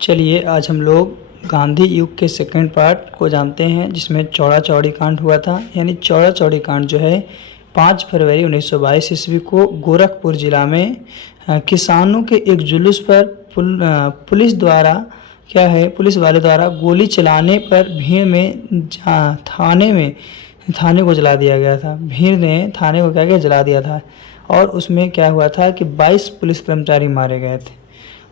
चलिए आज हम लोग गांधी युग के सेकंड पार्ट को जानते हैं, जिसमें चौड़ा चौड़ी कांड हुआ था। यानी चौड़ा चौड़ी कांड जो है 5 फरवरी 1922 ईस्वी को गोरखपुर जिला में किसानों के एक जुलूस पर पुलिस द्वारा पुलिस वाले द्वारा गोली चलाने पर भीड़ में थाने को जला दिया गया था। भीड़ ने थाने को जला दिया था और उसमें क्या हुआ था कि 22 पुलिस कर्मचारी मारे गए थे।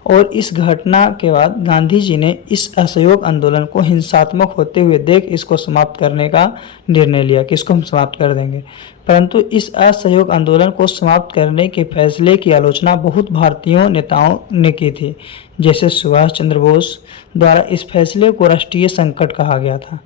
और इस घटना के बाद गांधी जी ने इस असहयोग आंदोलन को हिंसात्मक होते हुए देख इसको समाप्त करने का निर्णय लिया कि इसको हम समाप्त कर देंगे। परंतु इस असहयोग आंदोलन को समाप्त करने के फैसले की आलोचना बहुत भारतीय नेताओं ने की थी। जैसे सुभाष चंद्र बोस द्वारा इस फैसले को राष्ट्रीय संकट कहा गया था।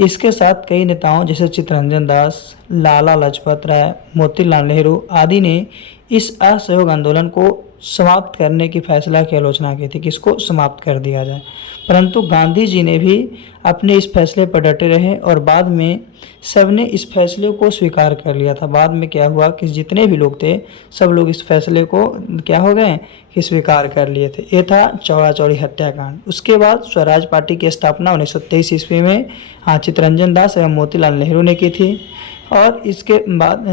इसके साथ कई नेताओं जैसे चित्तरंजन दास, लाला लाजपत राय, मोतीलाल नेहरू आदि ने इस असहयोग आंदोलन को समाप्त करने की फैसला की आलोचना की थी कि इसको समाप्त कर दिया जाए। परंतु गांधी जी ने भी अपने इस फैसले पर डटे रहे और बाद में सबने इस फैसले को स्वीकार कर लिया था। बाद में क्या हुआ कि जितने भी लोग थे सब लोग इस फैसले को क्या हो गए कि स्वीकार कर लिए थे। ये था चौड़ा चौड़ी हत्याकांड। उसके बाद स्वराज पार्टी की स्थापना 1923 ईस्वी में चित्तरंजन दास एवं मोतीलाल नेहरू ने की थी। और इसके बाद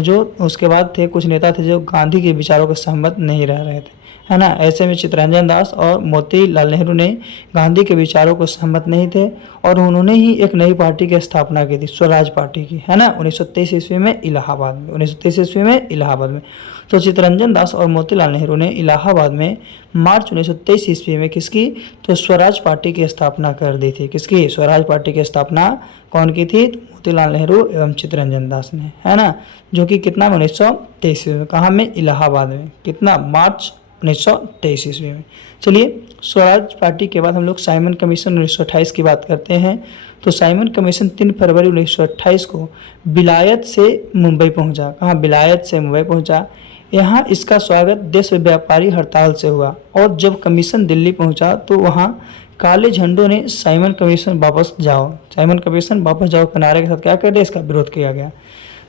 जो उसके बाद थे कुछ नेता थे जो गांधी के विचारों के सहमत नहीं रह रहे थे, है ना। ऐसे में चित्तरंजन दास और मोतीलाल नेहरू ने गांधी के विचारों को सहमत नहीं थे और उन्होंने ही एक नई पार्टी की स्थापना की थी, स्वराज पार्टी की, है ना, 1923 ईस्वी में इलाहाबाद में। 1923 ईस्वी में इलाहाबाद में तो चित्तरंजन दास और मोतीलाल नेहरू ने इलाहाबाद में मार्च 1923 ईस्वी में किसकी, तो स्वराज पार्टी की स्थापना कर दी थी। किसकी, स्वराज पार्टी की स्थापना कौन की थी, तो मोतीलाल नेहरू एवं चित्तरंजन दास ने, है ना। जो कि कितना 1923 में, कहाँ में, इलाहाबाद में, कितना, मार्च 1923 ईस्वी में। चलिए स्वराज पार्टी के बाद हम लोग साइमन कमीशन 1928 की बात करते हैं। तो साइमन कमीशन 3 फरवरी 1928 को विलायत से मुंबई पहुंचा। कहाँ, विलायत से मुंबई पहुंचा। यहाँ इसका स्वागत देश व्यापारी हड़ताल से हुआ और जब कमीशन दिल्ली पहुंचा तो वहाँ काले झंडों ने साइमन कमीशन वापस जाओ के नारे के साथ क्या कर दिया, इसका विरोध किया गया।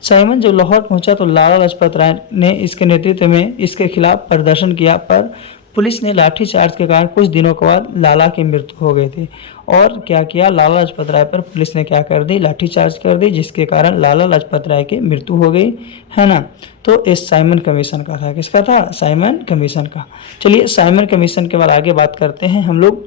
साइमन जब लाहौर पहुंचा तो लाला लाजपत राय ने इसके नेतृत्व में इसके खिलाफ प्रदर्शन किया, पर पुलिस ने लाठीचार्ज के कारण कुछ दिनों के बाद लाला की मृत्यु हो गई थी। और क्या किया, लाला लाजपत राय पर पुलिस ने क्या कर दी, लाठीचार्ज कर दी, जिसके कारण लाला लाजपत राय की मृत्यु हो गई, है ना। तो इस साइमन कमीशन का था, किसका था, साइमन कमीशन का। चलिए साइमन कमीशन के बाद आगे बात करते हैं हम लोग।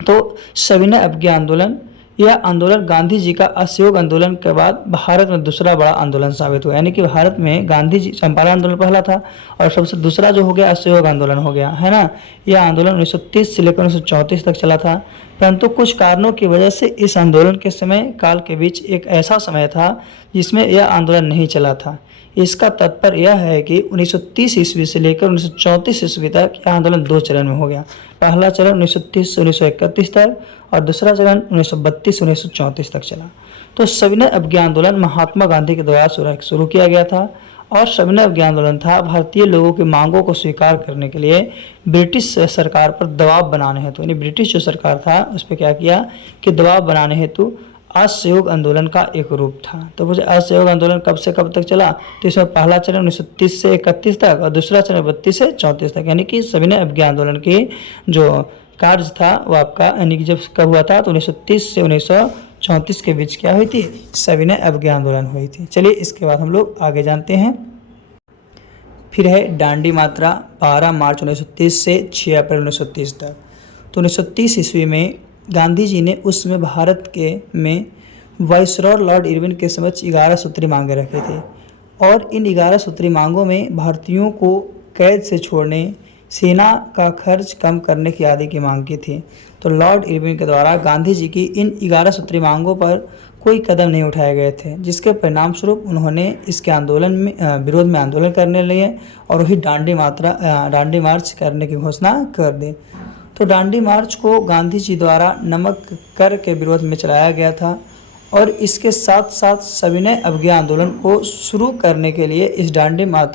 तो सविनय अवज्ञा आंदोलन, यह आंदोलन गांधी जी का असहयोग आंदोलन के बाद भारत में दूसरा बड़ा आंदोलन साबित हुआ। यानी कि भारत में गांधी जी, चंपारण आंदोलन पहला था और सबसे दूसरा जो हो गया असहयोग आंदोलन हो गया, है ना। यह आंदोलन 1930 से लेकर 1934 तक चला था। परंतु कुछ कारणों की वजह से इस आंदोलन के समय काल के बीच एक ऐसा समय था जिसमें यह आंदोलन नहीं चला था। इसका तात्पर्य यह है कि 1930 ईस्वी से लेकर 1934 ईस्वी तक यह आंदोलन 2 चरण में हो गया। पहला चरण 1930 से 1931 तक और दूसरा चरण 1932 से 1934 तक चला। तो सविनय अवज्ञा आंदोलन महात्मा गांधी के द्वारा शुरू किया गया था और सविनय अवज्ञा आंदोलन था भारतीय लोगों की मांगों को स्वीकार करने के लिए ब्रिटिश सरकार पर दबाव बनाने हेतु, यानी ब्रिटिश जो सरकार था उस पर क्या किया कि दबाव बनाने हेतु असहयोग आंदोलन का एक रूप था। तो मुझे असहयोग आंदोलन कब से कब तक चला, तो इसमें पहला चरण 1930 से 31 तक और दूसरा चरण 32 से 34 तक। यानी कि सविनय अवज्ञा आंदोलन की जो कार्य था वो आपका, यानी कि जब कब हुआ था तो 1930 से 1934 के बीच क्या हुई थी, सविनय अवज्ञा आंदोलन हुई थी। चलिए इसके बाद हम लोग आगे जानते हैं। फिर है दांडी मात्रा 12 मार्च 1930 से 6 अप्रैल 1930 तक। तो 1930 ईस्वी में गांधी जी ने उस समय भारत के में वाइसरॉय लॉर्ड इरविन के समक्ष 11 सूत्री मांगे रखे थे और इन 11 सूत्री मांगों में भारतीयों को कैद से छोड़ने, सेना का खर्च कम करने की आदि की मांग की थी। तो लॉर्ड इरविन के द्वारा गांधी जी की इन 11 सूत्री मांगों पर कोई कदम नहीं उठाए गए थे, जिसके परिणाम स्वरूप उन्होंने इसके आंदोलन में विरोध में आंदोलन करने लगे और वही दांडी मार्च करने की घोषणा कर दी। तो दांडी मार्च को गांधी जी द्वारा नमक कर के विरोध में चलाया गया था और इसके साथ साथ सविनय अवज्ञा आंदोलन को शुरू करने के लिए इस दांडी मार्च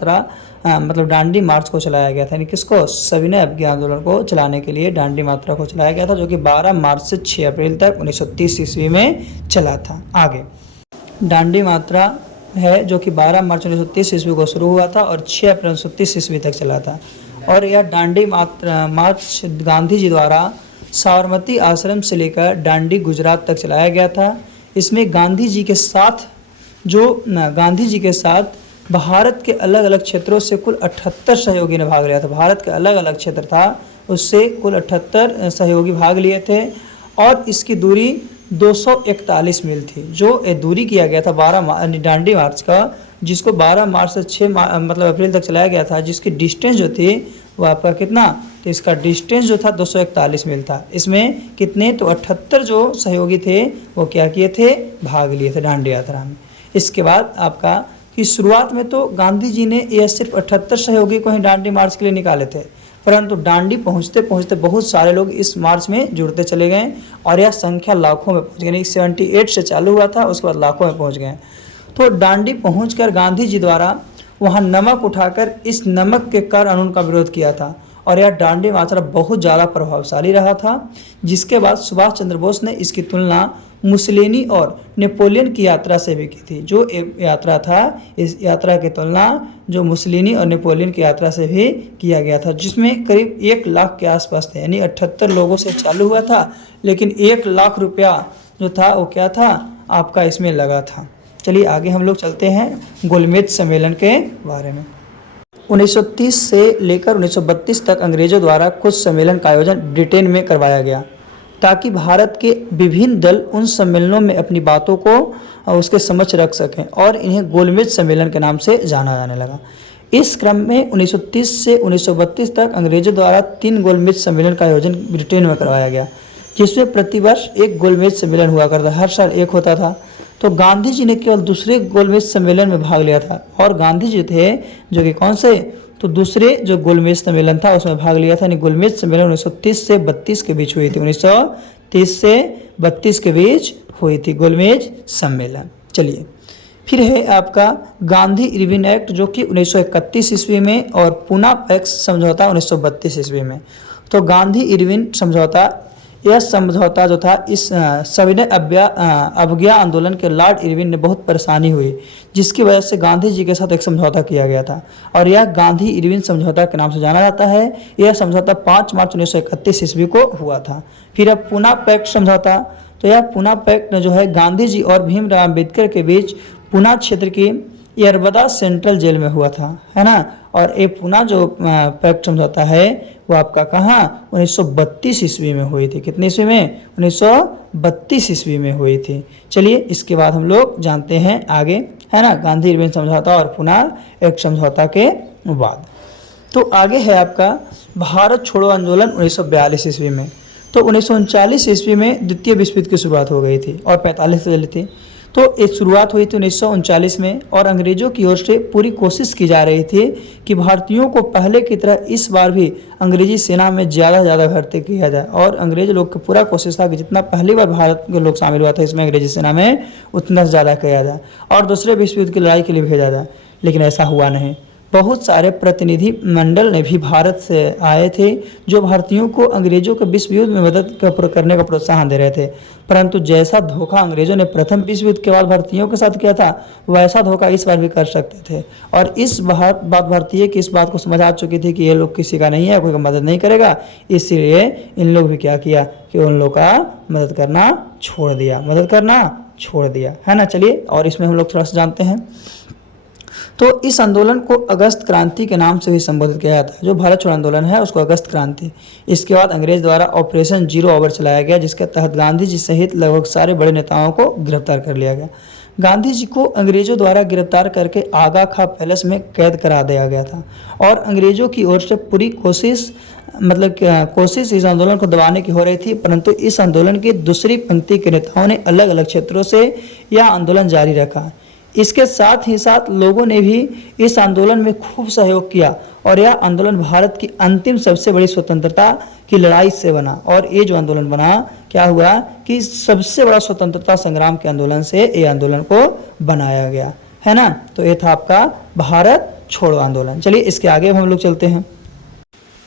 को चलाया गया था। यानी किसको, सविनय अवज्ञा आंदोलन को चलाने के लिए दांडी मात्रा को चलाया गया था, जो कि 12 मार्च से 6 अप्रैल तक 1930 ईस्वी में चला था। आगे दांडी मात्रा है जो कि 12 मार्च 1930 ईस्वी को शुरू हुआ था और 6 अप्रैल 1930 ईस्वी तक चला था। और यह दांडी मार्च गांधी जी द्वारा साबरमती आश्रम से लेकर दांडी गुजरात तक चलाया गया था। इसमें गांधी जी के साथ भारत के अलग अलग क्षेत्रों से कुल 78 सहयोगी ने भाग लिया था। भारत के अलग अलग क्षेत्र था उससे कुल 78 सहयोगी भाग लिए थे और इसकी दूरी 241 मील थी। जो ये दूरी किया गया था दांडी मार्च का, जिसको 12 मार्च से 6 मतलब अप्रैल तक चलाया गया था, जिसकी डिस्टेंस जो थी वो आपका कितना, तो इसका डिस्टेंस जो था 241 मील था। इसमें कितने, तो 78 जो सहयोगी थे वो क्या किए थे, भाग लिए थे दांडी यात्रा में। इसके बाद आपका कि शुरुआत में तो गांधी जी ने यह सिर्फ 78 सहयोगी को ही दांडी मार्च के लिए निकाले थे, परंतु दांडी पहुंचते पहुंचते बहुत सारे लोग इस मार्च में जुड़ते चले गए और यह संख्या लाखों में पहुंच गई। 78 से चालू हुआ था, उसके बाद लाखों में पहुंच गए। तो दांडी पहुंचकर गांधी जी द्वारा वहां नमक उठाकर इस नमक के कर कानून का विरोध किया था और यह दांडी मार्च बहुत ज़्यादा प्रभावशाली रहा था। जिसके बाद सुभाष चंद्र बोस ने इसकी तुलना मुसोलिनी और नेपोलियन की यात्रा से भी की थी। जो यात्रा था, इस यात्रा की तुलना जो मुसोलिनी और नेपोलियन की यात्रा से भी किया गया था, जिसमें करीब 1 लाख के आसपास थे। यानी 78 लोगों से चालू हुआ था, लेकिन 1 लाख रुपया जो था वो क्या था, आपका इसमें लगा था। चलिए आगे हम लोग चलते हैं गोलमेज सम्मेलन के बारे में। 1930 से लेकर 1932 तक अंग्रेजों द्वारा कुछ सम्मेलन का आयोजन ब्रिटेन में करवाया गया ताकि भारत के विभिन्न दल उन सम्मेलनों में अपनी बातों को उसके समक्ष रख सकें और इन्हें गोलमेज सम्मेलन के नाम से जाना जाने लगा। इस क्रम में 1930 से 1932 तक अंग्रेजों द्वारा 3 गोलमेज सम्मेलन का आयोजन ब्रिटेन में करवाया गया, जिसमें प्रतिवर्ष एक गोलमेज सम्मेलन हुआ करता, हर साल एक होता था। तो गांधी जी ने केवल दूसरे गोलमेज सम्मेलन में भाग लिया था और गांधी जी थे जो कि कौन से, तो दूसरे जो गोलमेज सम्मेलन था उसमें भाग लिया था। यानी गोलमेज सम्मेलन 1930 से 32 के बीच हुई थी, 1930 से 32 के बीच हुई थी गोलमेज सम्मेलन। चलिए फिर है आपका गांधी इरविन एक्ट जो कि 1931 ईस्वी में और पूना पैक्स समझौता 1932 ईस्वी में। तो गांधी इरविन समझौता, यह समझौता जो था इस सविनय अवज्ञा आंदोलन के लॉर्ड इरविन ने बहुत परेशानी हुई, जिसकी वजह से गांधी जी के साथ एक समझौता किया गया था और यह गांधी इरविन समझौता के नाम से जाना जाता है। यह समझौता 5 मार्च 1931 ईस्वी को हुआ था। फिर अब पूना पैक्ट समझौता, तो यह पूना पैक्ट जो है गांधी जी और भीमराव अम्बेडकर के बीच पूना क्षेत्र की यरबदा सेंट्रल जेल में हुआ था, है ना। और ये पूना जो पैक्ट समझौता है वो आपका कहाँ, 1932 ईस्वी में हुई थी। कितनी ईस्वी में, 1932 ईस्वी में हुई थी। चलिए इसके बाद हम लोग जानते हैं आगे, है ना, गांधी इरविन समझौता और पूना एक समझौता के बाद। तो आगे है आपका भारत छोड़ो आंदोलन 1942 ईस्वी में। तो 1939 ईस्वी में द्वितीय विश्व युद्ध की शुरुआत हो गई थी और 45 से चली थी। तो एक शुरुआत हुई थी 1939 में और अंग्रेज़ों की ओर से पूरी कोशिश की जा रही थी कि भारतीयों को पहले की तरह इस बार भी अंग्रेजी सेना में ज़्यादा से ज़्यादा भर्ती किया जाए। और अंग्रेज लोग की पूरा कोशिश था कि जितना पहली बार भारत के लोग शामिल हुआ था इसमें अंग्रेजी सेना में, उतना ज़्यादा किया जाए और दूसरे विश्व युद्ध की लड़ाई के लिए भेजा जाए। लेकिन ऐसा हुआ नहीं। बहुत सारे प्रतिनिधि मंडल ने भी भारत से आए थे जो भारतीयों को अंग्रेजों के विश्व युद्ध में मदद करने का प्रोत्साहन दे रहे थे, परंतु जैसा धोखा अंग्रेजों ने प्रथम विश्व युद्ध के बाद भारतीयों के साथ किया था वैसा धोखा इस बार भी कर सकते थे। और इस बात भारतीय की इस बात को समझ आ चुकी थी कि ये लोग किसी का नहीं है, कोई मदद नहीं करेगा, इसलिए इन लोग भी क्या किया कि उन लोग का मदद करना छोड़ दिया, है ना। चलिए और इसमें हम लोग थोड़ा सा जानते हैं। तो इस आंदोलन को अगस्त क्रांति के नाम से भी संबोधित किया जाता है। जो भारत छोड़ो आंदोलन है उसको अगस्त क्रांति। इसके बाद अंग्रेज द्वारा ऑपरेशन जीरो ओवर चलाया गया, जिसके तहत गांधी जी सहित लगभग सारे बड़े नेताओं को गिरफ्तार कर लिया गया। गांधी जी को अंग्रेजों द्वारा गिरफ्तार करके आगा खां पैलेस में कैद करा दिया गया था और अंग्रेजों की ओर से पूरी कोशिश इस आंदोलन को दबाने की हो रही थी, परंतु इस आंदोलन की दूसरी पंक्ति के नेताओं ने अलग अलग क्षेत्रों से यह आंदोलन जारी रखा। इसके साथ ही साथ लोगों ने भी इस आंदोलन में खूब सहयोग किया और यह आंदोलन भारत की अंतिम सबसे बड़ी स्वतंत्रता की लड़ाई से बना। और ये जो आंदोलन बना, क्या हुआ कि सबसे बड़ा स्वतंत्रता संग्राम के आंदोलन से ये आंदोलन को बनाया गया, है ना। तो ये था आपका भारत छोड़ो आंदोलन। चलिए इसके आगे हम लोग चलते हैं।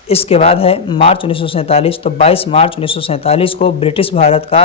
इसके बाद है मार्च 1947। तो 22 मार्च 1947 को ब्रिटिश भारत का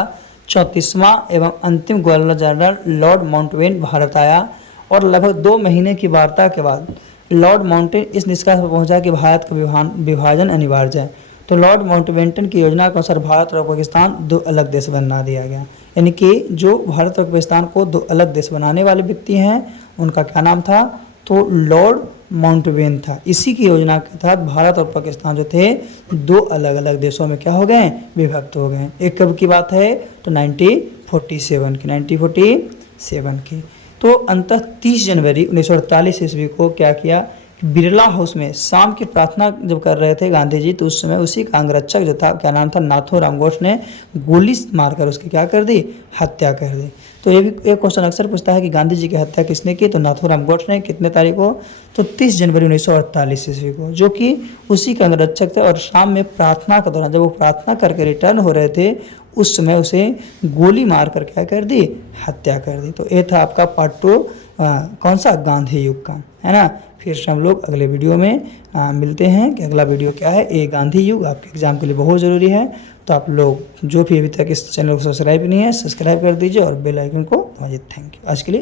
34वां एवं अंतिम governor general Lord Mountbatten Bharat आया और लगभग 2 महीने की वार्ता के बाद लॉर्ड माउंटबेटन इस निष्कर्ष पर पहुंचा कि भारत का विभाजन अनिवार्य है। तो लॉर्ड माउंटबेटन की योजना के अनुसार भारत और पाकिस्तान दो अलग देश बना दिया गया। यानी कि जो भारत और पाकिस्तान को दो अलग देश बनाने वाले व्यक्ति हैं उनका क्या नाम था, तो लॉर्ड माउंटबेटन था। इसी की योजना के तहत भारत और पाकिस्तान जो थे दो अलग अलग देशों में क्या हो गए, विभक्त हो गए। एक कब की बात है, तो 1947 की। तो अंततः 30 जनवरी 1948 ईस्वी को क्या किया, बिरला हाउस में शाम की प्रार्थना जब कर रहे थे गांधी जी, तो उस समय उसी का अंगरक्षक जो था, क्या नाम था, नाथूराम गोड्से ने गोली मारकर उसकी क्या कर दी, हत्या कर दी। तो ये भी एक क्वेश्चन अक्सर पूछता है कि गांधी जी की हत्या किसने की, तो नाथूराम गोड्से ने। कितने तारीख को, तो 30 जनवरी 1948 ईस्वी को, जो कि उसी का अंगरक्षक थे। और शाम में प्रार्थना के दौरान जब वो प्रार्थना करके रिटर्न हो रहे थे, उस समय उसे गोली मार कर क्या कर दी, हत्या कर दी। तो ये था आपका पार्ट 2 कौन सा, गांधी युग का, है ना। फिर से हम लोग अगले वीडियो में मिलते हैं कि अगला वीडियो क्या है। ये गांधी युग आपके एग्जाम के लिए बहुत ज़रूरी है। तो आप लोग जो भी अभी तक इस चैनल को सब्सक्राइब नहीं है, सब्सक्राइब कर दीजिए और बेल आइकन को दबाइए। Thank you. आज के लिए